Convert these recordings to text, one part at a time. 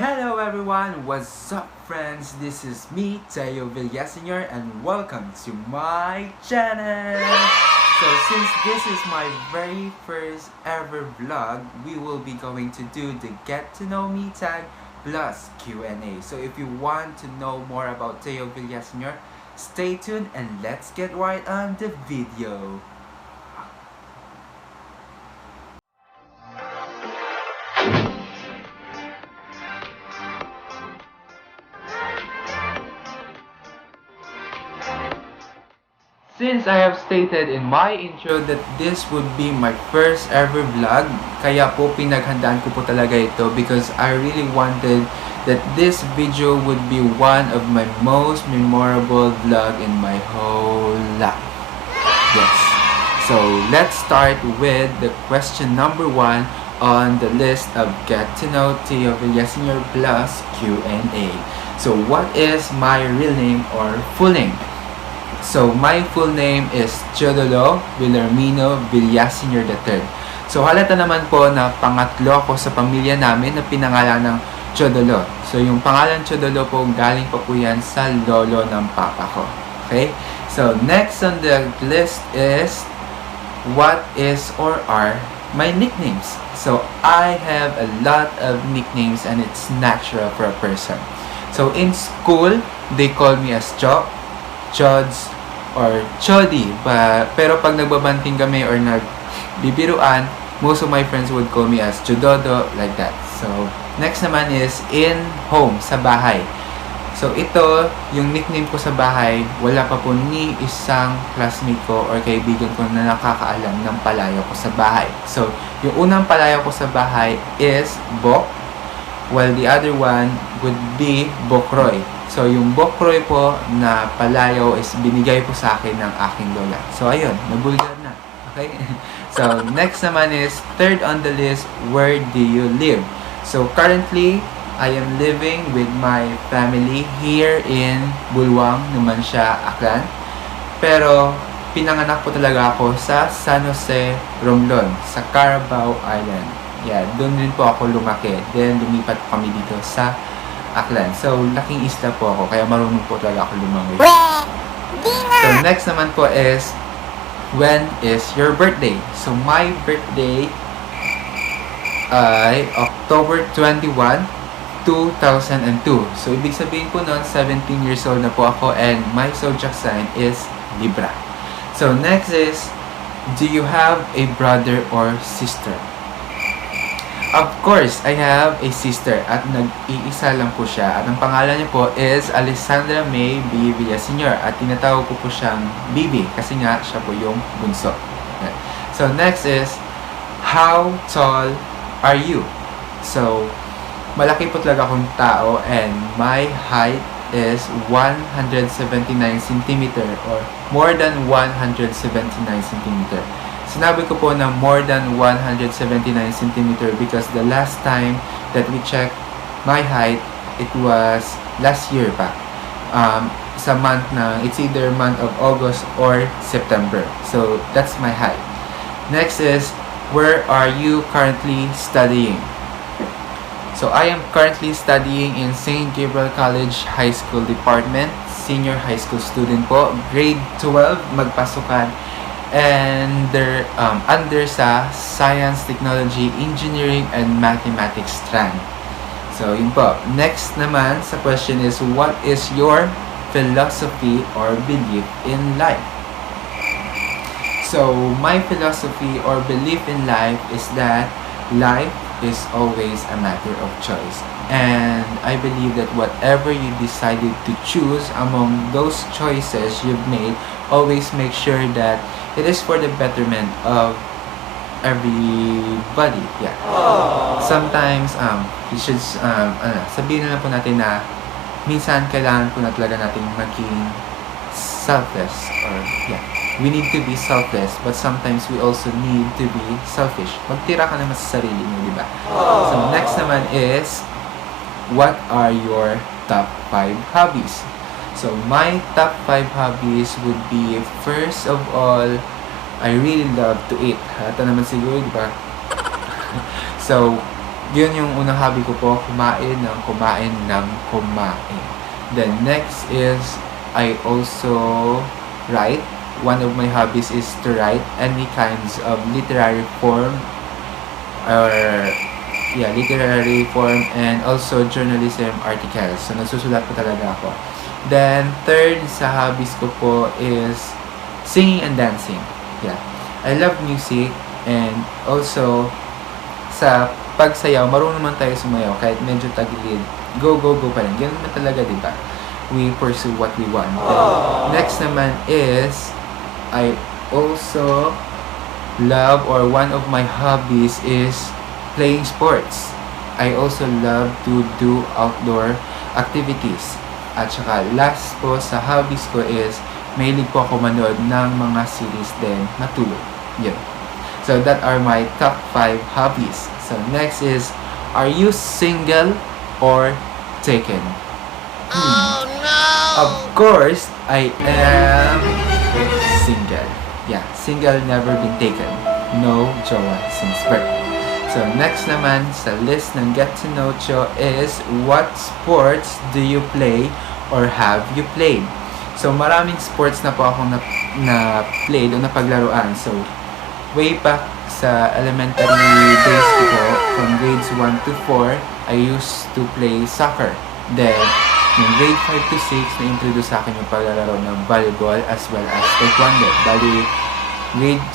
Hello everyone, what's up friends? This is me, Teo Villaseñor, and welcome to my channel! So since this is my very first ever vlog, we will be going to do the Get to Know Me tag plus Q&A. So if you want to know more about Teo Villaseñor, stay tuned and let's get right on the video. Since I have stated in my intro that this would be my first ever vlog, kaya po pinaghandaan ko po talaga ito because I really wanted that this video would be one of my most memorable vlog in my whole life. Yes. So let's start with the question number 1 on the list of Get to Know Teo Villaseñor plus Q&A. So what is my real name or full name? So, my full name is Teodoro Villarmino Villaseñor III. So, halata naman po na pangatlo ako sa pamilya namin na pinangalan ng Teodoro. So, yung pangalan Teodoro po, galing pa po yan sa lolo ng papa ko. Okay? So, next on the list is what is or are my nicknames. So, I have a lot of nicknames and it's natural for a person. So, in school, they call me as Cho, Chods, or Chody. Pero pag nagbabanting kami or nagbibiruan, most of my friends would call me as Chododo, like that. So, next naman is in home, sa bahay. So, ito, yung nickname ko sa bahay, wala pa po ni isang classmate ko or kaibigan ko na nakakaalam ng palayo ko sa bahay. So, yung unang palayo ko sa bahay is Bok, while the other one would be Bokroy. So, yung Bokroy po na palayo is binigay po sa akin ng aking lola. So, ayun, nabulgar na. Okay? So, next naman is, third on the list, where do you live? So, currently, I am living with my family here in Bulwang, Numancia, Aklan. Pero, pinanganak po talaga ako sa San Jose, Romblon, sa Carabao Island. Yeah, doon din po ako lumaki. Then, lumipat po kami dito sa Aklan. So, laking isla po ako, kaya marunong po talaga ako lumangoy. So, next naman po is, when is your birthday? So, my birthday ay October 21, 2002. So, ibig sabihin po nun, 17 years old na po ako and my zodiac sign is Libra. So, next is, do you have a brother or sister? Of course, I have a sister at nag-iisa lang po siya at ang pangalan niya po is Alessandra May B. Villaseñor at tinatawag ko po siyang Bibi kasi nga siya po yung bunso. So next is, how tall are you? So, malaki po talaga akong tao and my height is 179 cm or more than 179 cm. Sinabi ko po na more than 179 cm because the last time that we checked my height, it was last year pa. Sa month na, it's either month of August or September. So, that's my height. Next is, where are you currently studying? So, I am currently studying in St. Gabriel College High School Department. Senior high school student po. Grade 12, magpasukan. And they're under sa Science, Technology, Engineering, and Mathematics strand. So, yun po. Next naman sa question is, what is your philosophy or belief in life? So, my philosophy or belief in life is that life is always a matter of choice. And I believe that whatever you decided to choose among those choices you've made, always make sure that it is for the betterment of everybody. Yeah. Aww. Sometimes, we should, sabihin na lang po natin na minsan kailangan po na talaga natin maging selfless. Or, yeah, we need to be selfless, but sometimes we also need to be selfish. Magtira ka naman sa sarili mo, di ba? So, next naman is, what are your top 5 hobbies? So, my top 5 hobbies would be, first of all, I really love to eat. Hata naman siguro, di ba? So, Yun yung unang hobby ko po, kumain ng kumain ng kumain. Then next is I also write. One of my hobbies is to write any kinds of literary form or literary form and also journalism articles. So nagsusulat po talaga ako. Then third sa hobbies ko po is singing and dancing. Yeah. I love music and also sa pagsayaw, marunong naman tayo sumayaw kahit medyo tagilid. Go, go, go pa rin. Ganun naman talaga, di ba? We pursue what we want. Then, next naman is, I also love or one of my hobbies is playing sports. I also love to do outdoor activities. At saka last po sa hobbies ko is mahilig po ako manood ng mga series din matulog. Yun. So that are my top 5 hobbies. So next is, are you single or taken? Oh no! Of course, I am single. Yeah, single, never been taken. No jowa since birth. So next naman sa list ng Get to Know Cho is, what sports do you play or have you played? So maraming sports na po akong na played o napaglaruan. So way back sa elementary days ko po, from grades 1 to 4, I used to play soccer. Then, yung grade 5 to 6, na-introduce sa akin yung paglalaro ng volleyball as well as taekwondo. Bali, grade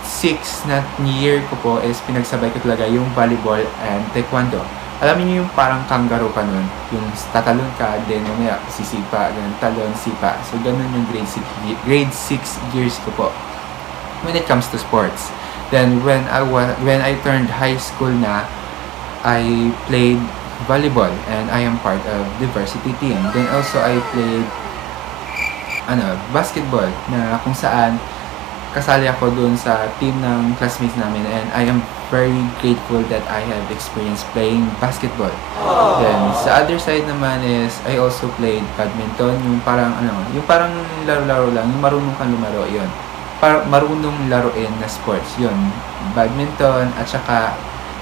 6 na year ko po is pinagsabay ko talaga yung volleyball and taekwondo. Alam niyo yung parang kangaroo ka nun, yung tatalon ka, then mamaya sisipa, ganun, talon, sipa. So, ganun yung grade 6 years ko po when it comes to sports. Then when I turned high school na, I played volleyball and I am part of the varsity team. Then also I played basketball, na kung saan kasali ako dun sa team ng classmates namin, and I am very grateful that I have experienced playing basketball. Then sa other side naman is I also played badminton, yung parang laro-laro lang, yung marunong kang lumaro, yun. Marunong laruin na sports, yun. Badminton at saka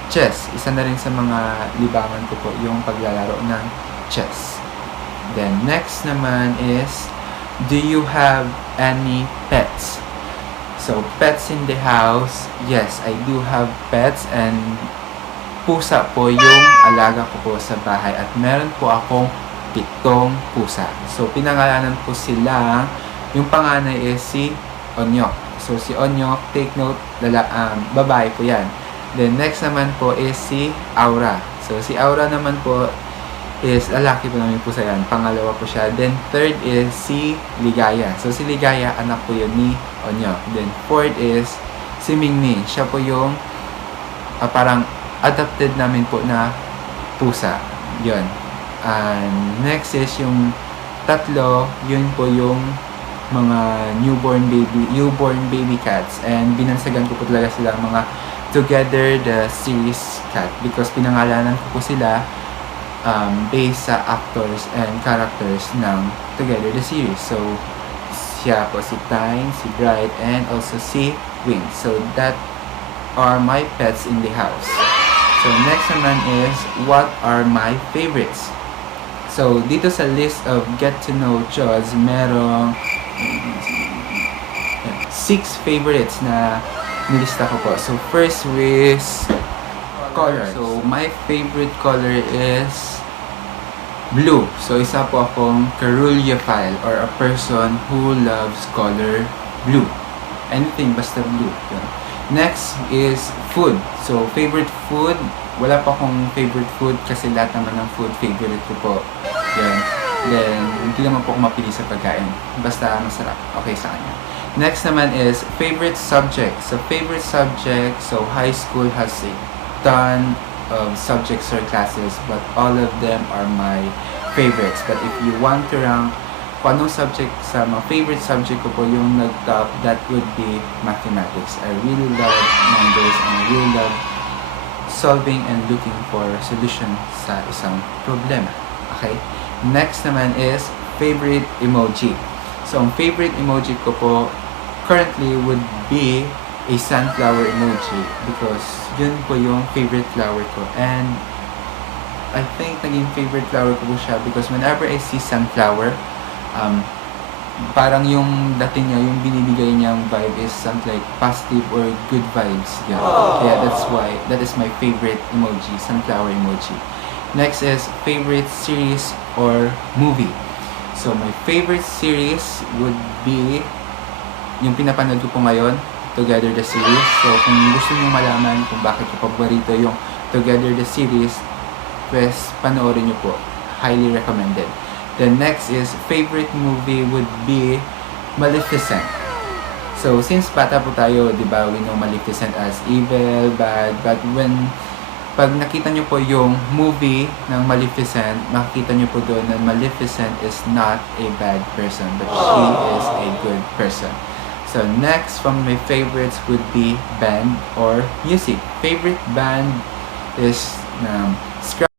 chess. Isa na rin sa mga libangan ko po yung paglalaro ng chess. Then next naman is, do you have any pets? So pets in the house, yes, I do have pets, and pusa po yung alaga ko po sa bahay, at meron po akong 7 pusa. So pinangalanan po sila, yung panganay is si Onyok. So si Onyok, take note, babae po yan. Then next naman po is si Aura. So si Aura naman po is lalaki po namin po sa yan. Pangalawa po siya. Then third is si Ligaya. So si Ligaya, anak po yun ni Onyok. Then fourth is si Mingming. Siya po yung parang adopted namin po na pusa. Yun. And next is yung tatlo, yun po yung mga newborn baby cats, and binansagan ko po talaga sila mga Together the Series cat, because pinangalanan ko po sila based sa actors and characters ng Together the Series. So siya po si Tyne, si Bright, and also si Wing. So that are my pets in the house. So next naman is, what are my favorites? So dito sa list of Get to Know Chos, merong 6 favorites na nilista ko po. So first is color. So my favorite color is blue. So isa po akong Carulliophile, or a person who loves color blue. Anything basta blue. Yun. Next is food. So favorite food, wala pa akong favorite food kasi lahat naman ng food favorite ko po. Yan. Then, hindi naman po ako mapili sa pagkain. Basta masarap. Okay sa kanya. Next naman is favorite subject. So, favorite subject. So, high school has a ton of subjects or classes, but all of them are my favorites. But if you want to rank kung anong subject sa mga favorite subject ko po yung nag-top, that would be mathematics. I really love numbers, and I really love solving and looking for solution sa isang problema. Okay? Next naman is favorite emoji. So, ang favorite emoji ko po currently would be a sunflower emoji because yun po yung favorite flower ko. And I think naging favorite flower ko po siya because whenever I see sunflower, um, parang yung dating niya, yung binibigay niyang vibe is something like positive or good vibes. Yeah. Kaya that's why, that is my favorite emoji, sunflower emoji. Next is favorite series or movie. So my favorite series would be yung pinapanood ko po ngayon, Together the Series. So kung gusto niyo malaman kung bakit ko paborito yung Together the Series, pues panoorin niyo po. Highly recommended. The next is favorite movie would be Maleficent. So since bata po tayo, 'di ba, we know Maleficent as evil, bad, but pag nakita niyo po yung movie ng Maleficent, makikita niyo po doon na Maleficent is not a bad person, but she is a good person. So next from my favorites would be band or music. Favorite band is Scrap.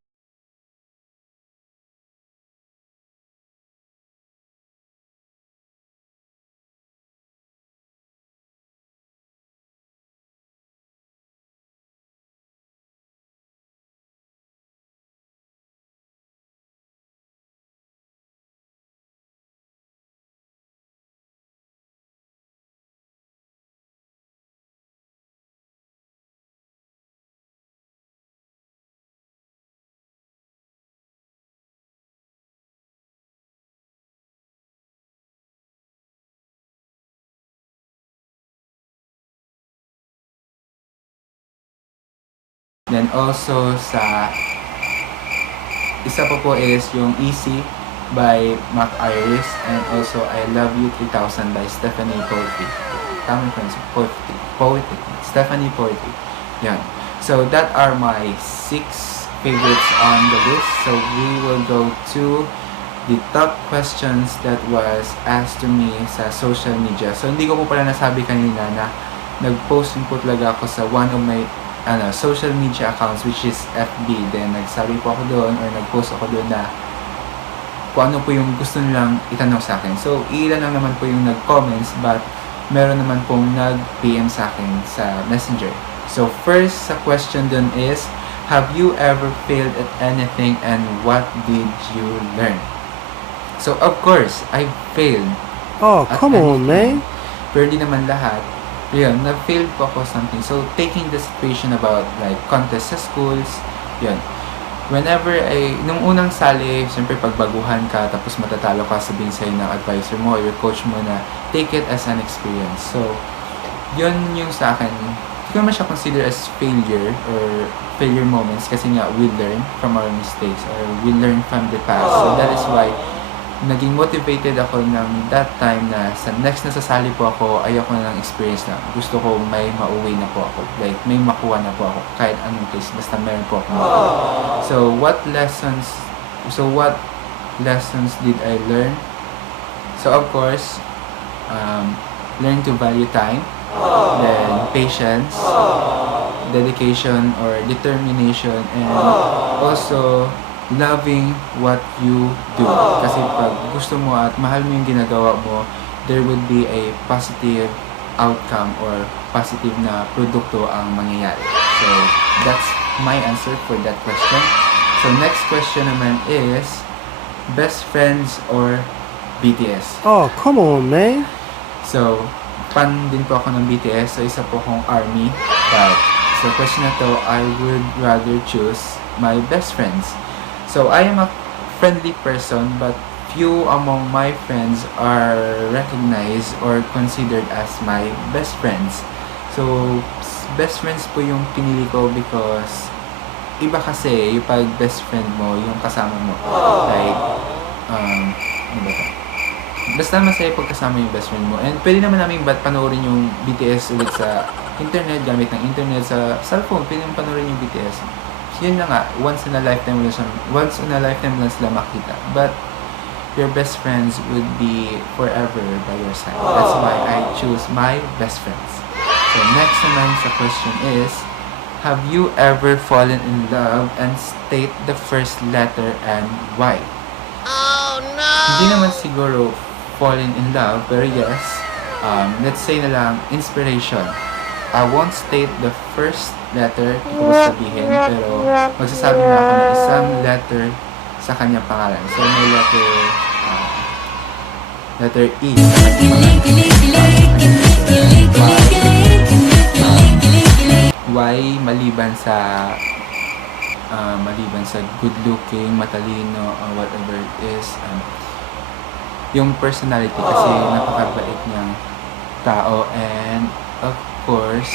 Then also sa isa po is yung Easy by Mac Iris, and also I Love You 3000 by Stephanie Poetry. Tama ko Poetry. Stephanie Poetry. Yan. So that are my 6 favorites on the list. So we will go to the top questions that was asked to me sa social media. So hindi ko po pala nasabi kanina na nag-post din po talaga ako sa one of my social media accounts, which is FB. Then nagsabi po ako doon or nag-post ako doon na kung ano po yung gusto nilang itanong sa akin. So ilan lang naman po yung nag-comments, but meron naman pong nag-PM sa akin sa Messenger. So first sa question doon is, have you ever failed at anything and what did you learn? So of course, I failed. Oh, come on, man. Pero hindi naman lahat. Yun, na-fail po ako something. So, taking the situation about like contest sa schools, yun. Whenever nung unang sali, siyempre pagbaguhan ka, tapos matatalo ka, sabihin sa'yo ng advisor mo or your coach mo na take it as an experience. So, yun yung sa akin, hindi ko naman siya consider as failure or failure moments kasi nga we learn from our mistakes or we learn from the past. So, that is why naging motivated ako ng that time na sa next na sasali po ako, ayoko na ng experience na. Gusto ko may mauwi na po ako. Like, may makuha na po ako. Kahit anong case, basta meron po ako. So, what lessons did I learn? So, of course, learn to value time, then patience, dedication or determination, and also loving what you do. Kasi pag gusto mo at mahal mo yung ginagawa mo, there would be a positive outcome or positive na produkto ang mangyayari. So, that's my answer for that question. So, next question naman is, best friends or BTS? Oh, come on, man. So, fan din po ako ng BTS. So, isa po akong ARMY. But, sa question na to, I would rather choose my best friends. So, I am a friendly person, but few among my friends are recognized or considered as my best friends. So, best friends po yung pinili ko because iba kasi yung pag best friend mo, yung kasama mo. Like, ano ba ito? Basta masaya pag kasama yung best friend mo. And pwede naman namin panoorin yung BTS ulit sa internet, gamit ng internet, sa cellphone, pwede naman panoorin yung BTS. Yun na nga, once in a lifetime lang sila makita. But your best friends would be forever by your side. That's why I choose my best friends. So next naman sa question is, have you ever fallen in love and state the first letter and why? Oh no! Hindi naman siguro falling in love, pero yes, let's say na lang, inspiration. I won't state the first letter ko sabihin, pero magsasabi na ako ng isang letter sa kanyang pangalan. So, may letter E sa kanyang pangalan. Why maliban sa good looking, matalino, or whatever it is, yung personality kasi napakabait niyang tao, and of course,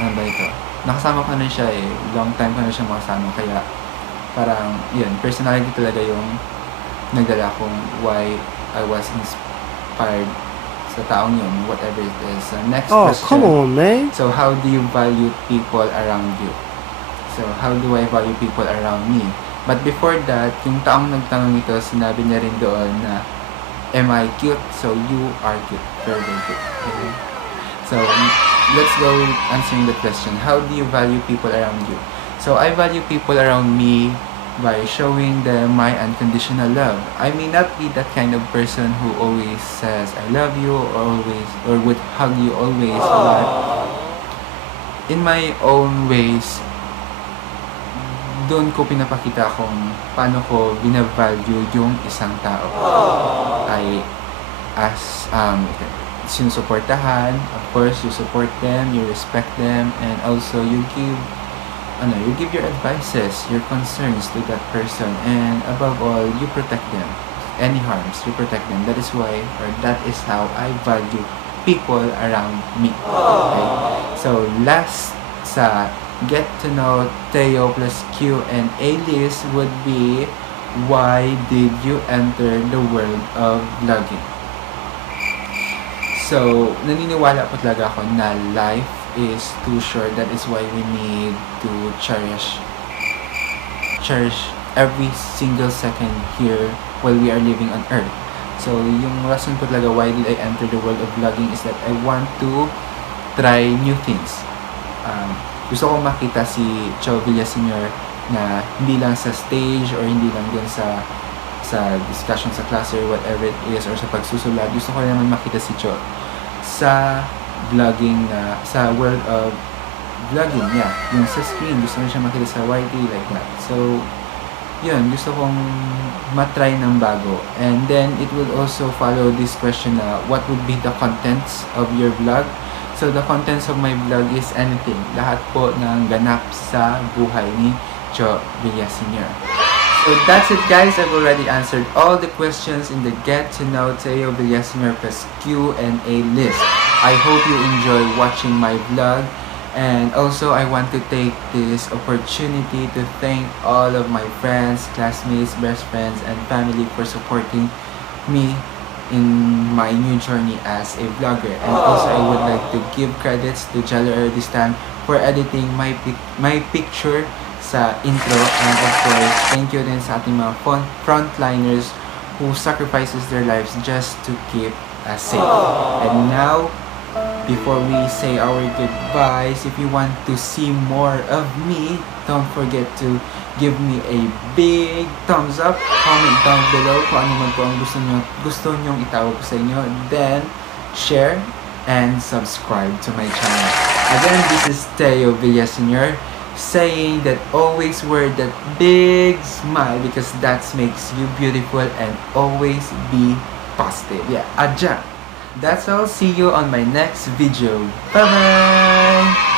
ano ba ito? Nakasama ko na siya long time ko na siya makasama, kaya parang yun, personality talaga yung nagdala kong why I was inspired sa taong yun, whatever it is. Next Oh, question. come on, man. So, how do you value people around you? So, how do I value people around me? But before that, yung taong nagtanong ito, sinabi niya rin doon na, am I cute? So, you are cute. Very, very cute. Okay. So, let's go answering the question. How do you value people around you? So, I value people around me by showing them my unconditional love. I may not be that kind of person who always says, I love you, or would hug you always, but in my own ways, doon ko pinapakita kung paano ko binavalue yung isang tao. Sinusuportahan, of course, you support them, you respect them, and also you give your advices, your concerns to that person, and above all, you protect them. Any harms, you protect them. That is why, or that is how I value people around me. Okay? So, last sa get to know Theo plus Q and A list would be, why did you enter the world of vlogging? So, naniniwala po talaga ako na life is too short. That is why we need to cherish every single second here while we are living on earth. So, yung reason po talaga why did I enter the world of vlogging is that I want to try new things. Gusto ko makita si Cho Villaseñor na hindi lang sa stage or hindi lang dun sa discussion sa klase or whatever it is, or sa pagsusulat. Gusto ko naman makita si Cho sa vlogging, sa world of vlogging, yung sa screen. Gusto ko siya makita sa YT, like that. So, yun, gusto kong matry ng bago. And then, it will also follow this question na, what would be the contents of your vlog? So, the contents of my vlog is anything. Lahat po ng ganap sa buhay ni Cho Villaseñor. So, that's it, guys. I've already answered all the questions in the Get to Know Theo Villaseñor plus Q and A list. I hope you enjoy watching my vlog. And also, I want to take this opportunity to thank all of my friends, classmates, best friends, and family for supporting me in my new journey as a vlogger. And also, I would like to give credits to Jello Erdistan for editing my picture sa intro. And of course, thank you din sa ating mga frontliners who sacrifices their lives just to keep us safe. And now, before we say our goodbyes, if you want to see more of me, don't forget to give me a big thumbs up, comment down below kung ano man po ang gusto nyong itawag ko sa inyo, then share and subscribe to my channel. Again, this is Theo Villaseñor saying that always wear that big smile because that makes you beautiful, and always be positive. Adja. That's all. See you on my next video. Bye-bye!